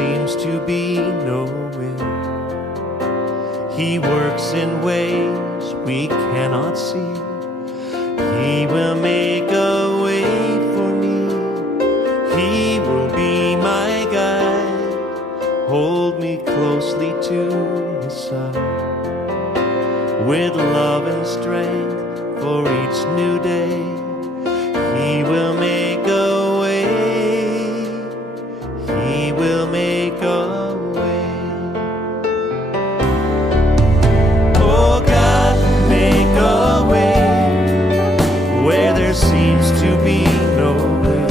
seems to be no end. He works in ways we cannot see. He will make a way for me. He will be my guide, hold me closely to his side. With love and strength for each new day, he will make a way. He will make a way. Oh God, make a way where there seems to be no way.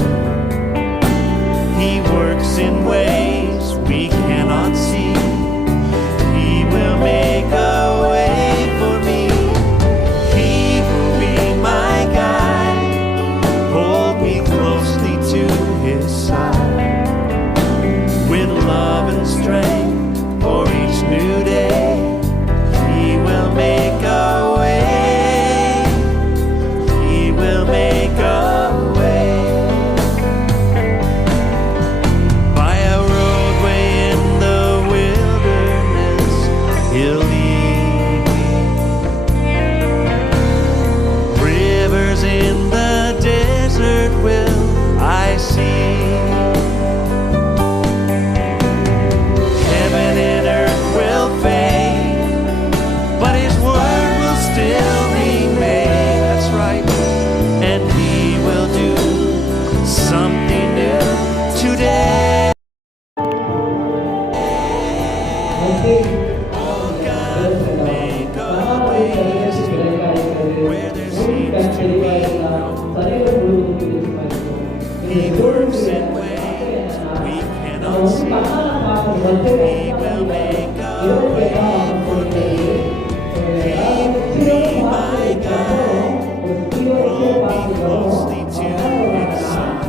He works in ways we cannot see. He will make a way for me. He will be my guide, hold me closely to his side. With love and strength for each new day, he will make a way. He will make a way. By a roadway in the wilderness, he'll lead me. Rivers in the desert will I see. Heaven and earth will fade, but his word will still remain. That's right. And he will do something new today. Oh God, make a way where there seems to be no way. He works in ways we cannot see. He will make a way for me. He will be my guide, hold me closely to his side.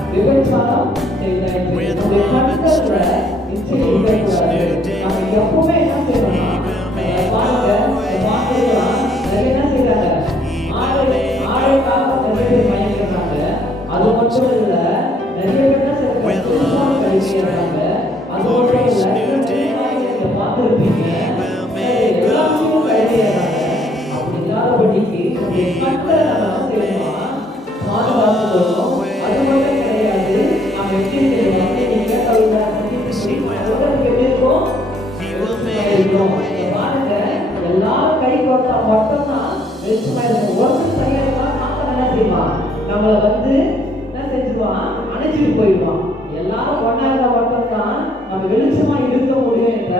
With love and strength for each new day, he will make a way. He will make a way. With love and strength for each new day, he will make a way. He will make a way. Yes, he will. He will make a way. எல்லாரும் கை கொடுத்தா மட்டும்தான் வெளிச்சமா இருக்கும். ஒருத்தர் சரியா மாத்திரம் என்ன செய்வான், நம்மளை வந்து என்ன செஞ்சுருவான், அணைச்சிட்டு போயிடுவான். எல்லாரும் ஒன்னா இருந்தா மட்டும்தான் நம்ம வெளிச்சமா இருக்க முடியும் என்ற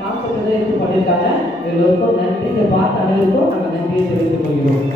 கான்செப்ட் எடுத்து பண்ணியிருக்காங்க. எல்லோருக்கும் நன்றி. இந்த பார்த்த அனைவருக்கும் நம்ம நன்றியை தெரிவித்துக் கொள்கிறோம்.